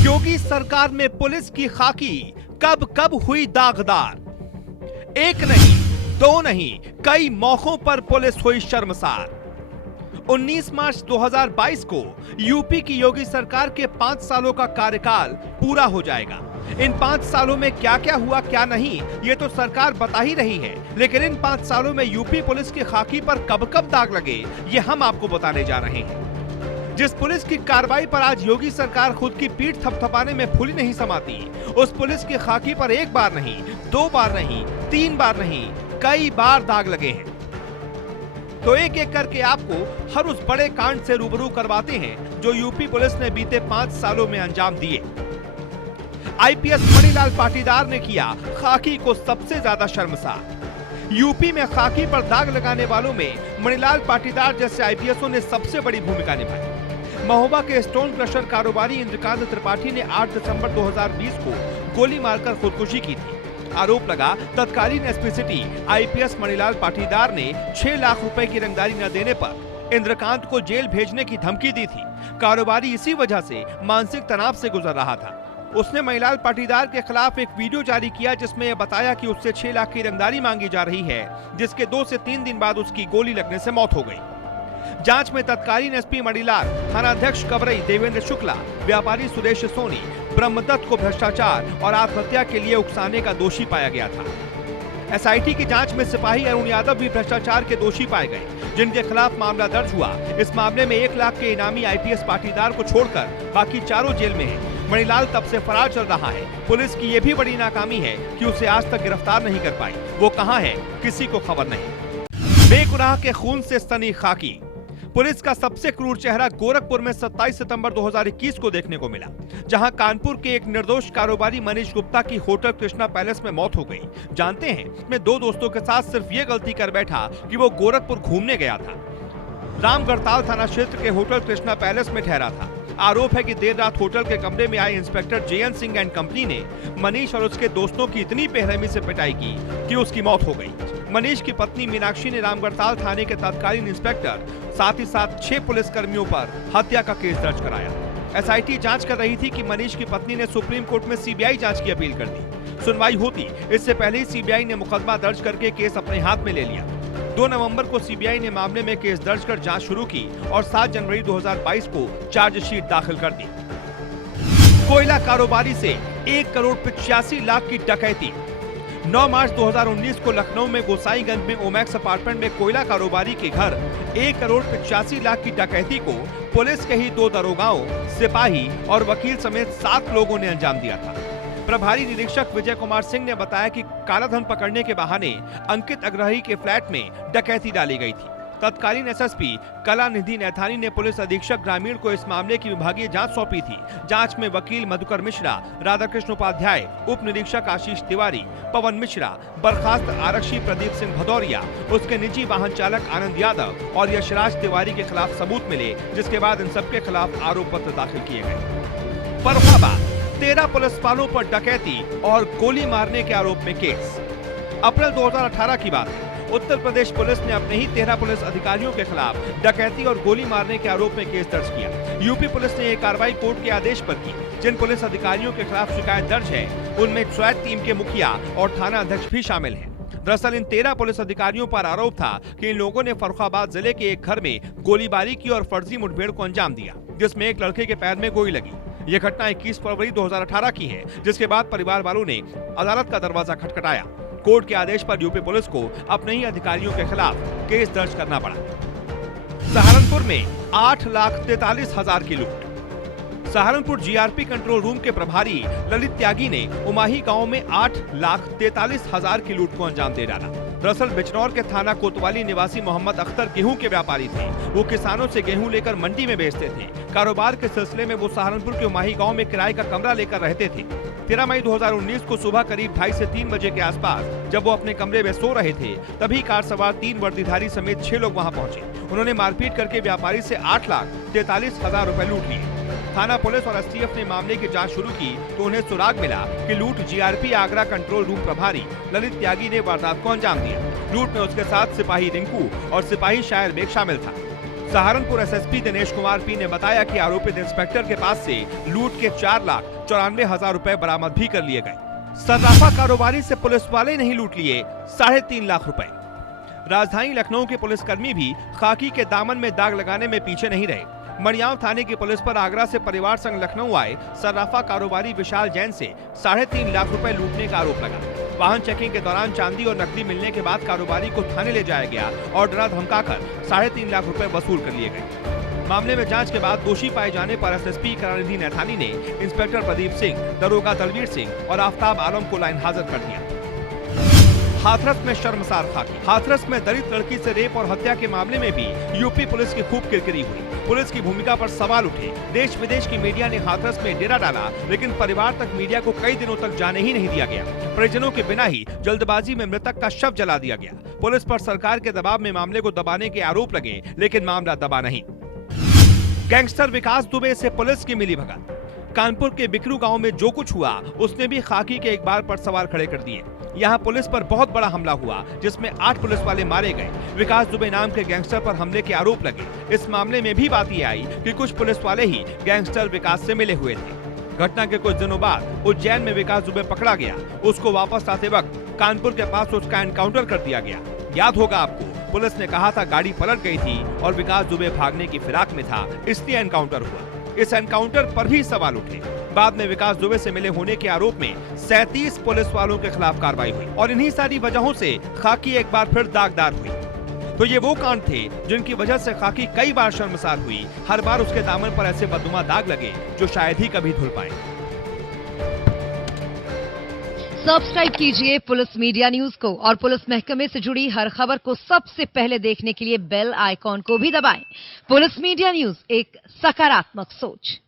योगी सरकार में पुलिस की खाकी कब कब हुई दागदार। एक नहीं, दो नहीं, कई मौकों पर पुलिस हुई शर्मसार। 19 मार्च 2022 को यूपी की योगी सरकार के 5 सालों का कार्यकाल पूरा हो जाएगा। इन 5 सालों में क्या क्या हुआ क्या नहीं, ये तो सरकार बता ही रही है, लेकिन इन 5 सालों में यूपी पुलिस की खाकी पर कब कब दाग लगे, ये हम आपको बताने जा रहे हैं। जिस पुलिस की कार्रवाई पर आज योगी सरकार खुद की पीठ थपथपाने में फूली नहीं समाती, उस पुलिस की खाकी पर एक बार नहीं, 2 बार नहीं, 3 बार नहीं, कई बार दाग लगे हैं। तो एक एक करके आपको हर उस बड़े कांड से रूबरू करवाते हैं जो यूपी पुलिस ने बीते 5 सालों में अंजाम दिए। आईपीएस मणिलाल पाटीदार ने किया खाकी को सबसे ज्यादा शर्मसार। यूपी में खाकी पर दाग लगाने वालों में मणिलाल पाटीदार जैसे आईपीएसओं ने सबसे बड़ी भूमिका निभाई। महोबा के स्टोन क्रशर कारोबारी इंद्रकांत त्रिपाठी ने 8 दिसंबर 2020 को गोली मारकर खुदकुशी की थी। आरोप लगा तत्कालीन SP city IPS Manilal Patidar ने 6 लाख रुपए की रंगदारी न देने पर इंद्रकांत को जेल भेजने की धमकी दी थी। कारोबारी इसी वजह से मानसिक तनाव से गुजर रहा था। उसने मणिलाल पाटीदार के खिलाफ एक वीडियो जारी किया जिसमें यह बताया कि उससे 6 लाख की रंगदारी मांगी जा रही है, जिसके 2 से 3 दिन बाद उसकी गोली लगने से मौत हो गई। जांच में तत्कालीन एसपी मणिलाल, थानाध्यक्ष कवरई देवेंद्र शुक्ला, व्यापारी सुरेश सोनी, ब्रह्मदत्त को भ्रष्टाचार और आत्महत्या के लिए उकसाने का दोषी पाया गया था। एसआईटी की जांच में सिपाही अरुण यादव भी भ्रष्टाचार के दोषी पाए गए, जिनके खिलाफ मामला दर्ज हुआ। इस मामले में 1 लाख के इनामी आईपीएस पाटीदार को छोड़कर बाकी चारों जेल में हैं। मणिलाल तब से फरार चल रहा है। पुलिस की ये भी बड़ी नाकामी है कि उसे आज तक गिरफ्तार नहीं कर पाई। वो कहां है, किसी को खबर नहीं। बेगुनाह के खून से सनी खाकी। पुलिस का सबसे क्रूर चेहरा गोरखपुर में 27 सितंबर 2021 को देखने को मिला, जहां कानपुर के एक निर्दोष कारोबारी मनीष गुप्ता की होटल कृष्णा पैलेस में मौत हो गई। जानते हैं, मैं 2 दोस्तों के साथ सिर्फ ये गलती कर बैठा कि वो गोरखपुर घूमने गया था। रामगढ़ताल थाना क्षेत्र के होटल कृष्णा पैलेस में ठहरा था। आरोप है कि देर रात होटल के कमरे में आए inspector J N Singh and company ने मनीष और उसके दोस्तों की इतनी बेरहमी से पिटाई की कि उसकी मौत हो गई। मनीष की पत्नी मीनाक्षी ने रामगढ़ताल थाने के तत्कालीन इंस्पेक्टर साथ ही साथ 6 पुलिसकर्मियों पर हत्या का केस दर्ज कराया। एसआईटी जांच कर रही थी कि मनीष की पत्नी ने सुप्रीम कोर्ट में सीबीआई जांच की अपील कर दी। सुनवाई होती इससे पहले ही सीबीआई ने मुकदमा दर्ज करके केस अपने हाथ में ले लिया। 2 नवंबर को सीबीआई ने मामले में केस दर्ज कर जांच शुरू की और 7 जनवरी 2022 को चार्जशीट दाखिल कर दी। कोयला कारोबारी से 1 करोड़ 85 लाख की डकैती। 9 मार्च 2019 को लखनऊ में गोसाईगंज में ओमैक्स अपार्टमेंट में कोयला कारोबारी के घर 1 करोड़ 85 लाख की डकैती को पुलिस के ही 2 दरोगाओं, सिपाही और वकील समेत 7 लोगों ने अंजाम दिया था। प्रभारी निरीक्षक विजय कुमार सिंह ने बताया कि कालाधन पकड़ने के बहाने अंकित अग्रही के फ्लैट में डकैती डाली गई थी। तत्कालीन एसएसपी कलानिधि नैथानी ने पुलिस अधीक्षक ग्रामीण को इस मामले की विभागीय जांच सौंपी थी। जांच में वकील मधुकर मिश्रा, राधाकृष्ण उपाध्याय, उप निरीक्षक आशीष तिवारी, पवन मिश्रा, बर्खास्त आरक्षी प्रदीप सिंह भदौरिया, उसके निजी वाहन चालक आनंद यादव और यशराज तिवारी के खिलाफ सबूत मिले, जिसके बाद इन सबके खिलाफ आरोप पत्र दाखिल किए गए। फर्रुखाबाद 13 पुलिस वालों पर डकैती और गोली मारने के आरोप में केस। अप्रैल 2018 की बात है। उत्तर प्रदेश पुलिस ने अपने ही 13 पुलिस अधिकारियों के खिलाफ डकैती और गोली मारने के आरोप में केस दर्ज किया। यूपी पुलिस ने यह कार्रवाई कोर्ट के आदेश पर की। जिन पुलिस अधिकारियों के खिलाफ शिकायत दर्ज है, उनमें स्वैत टीम के मुखिया और थाना अध्यक्ष भी शामिल हैं। दरअसल इन 13 पुलिस अधिकारियों पर आरोप था कि इन लोगों ने फर्रुखाबाद जिले के एक घर में गोलीबारी की और फर्जी मुठभेड़ को अंजाम दिया, जिसमें एक लड़के के पैर में गोली लगी। यह घटना 21 फरवरी 2018 की है, जिसके बाद परिवार वालों ने अदालत का दरवाजा खटखटाया। कोर्ट के आदेश पर यूपी पुलिस को अपने ही अधिकारियों के खिलाफ केस दर्ज करना पड़ा। सहारनपुर में 8,43,000 की लूट। सहारनपुर जीआरपी कंट्रोल रूम के प्रभारी ललित त्यागी ने उमाही गांव में 8,43,000 की लूट को अंजाम दे डाला। दरअसल बिजनौर के थाना कोतवाली निवासी मोहम्मद अख्तर गेहूं के व्यापारी थे। वो किसानों से गेहूं लेकर मंडी में बेचते थे। कारोबार के सिलसिले में वो सहारनपुर के उमाही गांव में किराए का कमरा लेकर रहते थे। 13 मई 2019 को सुबह करीब 2:30 से 3 बजे के आसपास जब वो अपने कमरे में सो रहे थे, तभी कार सवार 3 वर्दीधारी समेत 6 लोग वहां पहुंचे। उन्होंने मारपीट करके व्यापारी से 8,43,000 रुपए लूट लिए। थाना पुलिस और एसटीएफ ने मामले की जांच शुरू की तो उन्हें सुराग मिला कि लूट जीआरपी आगरा कंट्रोल रूम प्रभारी ललित त्यागी ने वारदात को अंजाम दिया। लूट में उसके साथ सिपाही रिंकू और सिपाही शायर बेग शामिल था। सहारनपुर एसएसपी दिनेश कुमार पी ने बताया कि आरोपित इंस्पेक्टर के पास से लूट के 4,94,000 रुपए बरामद भी कर लिए गए। सर्राफा कारोबारी से पुलिस वाले नहीं लूट लिए 3.5 लाख रुपए। राजधानी लखनऊ के पुलिसकर्मी भी खाकी के दामन में दाग लगाने में पीछे नहीं रहे। मड़ियाव थाने की पुलिस पर आगरा से परिवार संग लखनऊ आए सर्राफा कारोबारी विशाल जैन से 3.5 लाख रुपए लूटने का आरोप लगा। वाहन चेकिंग के दौरान चांदी और नकदी मिलने के बाद कारोबारी को थाने ले जाया गया और डरा धमकाकर 3.5 लाख रुपए वसूल कर लिए गए। मामले में जांच के बाद दोषी पाए जाने पर एसएसपी करुणानिधि नैथानी ने इंस्पेक्टर प्रदीप सिंह, दरोगा दलवीर सिंह और आफ्ताब आलम को लाइन हाजिर कर दिया। हाथरस में शर्मसार खाकी। हाथरस में दलित लड़की से रेप और हत्या के मामले में भी यूपी पुलिस की खूब किरकिरी हुई। पुलिस की भूमिका पर सवाल उठे। देश विदेश की मीडिया ने हाथरस में डेरा डाला, लेकिन परिवार तक मीडिया को कई दिनों तक जाने ही नहीं दिया गया। परिजनों के बिना ही जल्दबाजी में मृतक का शव जला दिया गया। पुलिस पर सरकार के दबाव में मामले को दबाने के आरोप लगे, लेकिन मामला दबा नहीं। गैंगस्टर विकास दुबे से पुलिस की मिली भगत। कानपुर के बिकरू गांव में जो कुछ हुआ उसने भी खाकी के एक बार पर सवाल खड़े कर दिए। यहाँ पुलिस पर बहुत बड़ा हमला हुआ, जिसमें 8 पुलिस वाले मारे गए। विकास दुबे नाम के गैंगस्टर पर हमले के आरोप लगे। इस मामले में भी बात ये आई कि कुछ पुलिस वाले ही गैंगस्टर विकास से मिले हुए थे। घटना के कुछ दिनों बाद उज्जैन में विकास दुबे पकड़ा गया। उसको वापस आते वक्त कानपुर के पास उसका एनकाउंटर कर दिया गया। याद होगा आपको, पुलिस ने कहा था गाड़ी पलट गई थी और विकास दुबे भागने की फिराक में था, इसलिए एनकाउंटर हुआ। इस एनकाउंटर पर भी सवाल उठे। बाद में विकास दुबे से मिले होने के आरोप में 37 पुलिस वालों के खिलाफ कार्रवाई हुई और इन्हीं सारी वजहों से खाकी एक बार फिर दागदार हुई। तो ये वो कांड थे जिनकी वजह से खाकी कई बार शर्मसार हुई। हर बार उसके दामन पर ऐसे बदनुमा दाग लगे जो शायद ही कभी धुल पाए। सब्सक्राइब कीजिए पुलिस मीडिया न्यूज को और पुलिस महकमे से जुड़ी हर खबर को सबसे पहले देखने के लिए बेल आइकॉन को भी दबाएं। पुलिस मीडिया न्यूज, एक सकारात्मक सोच।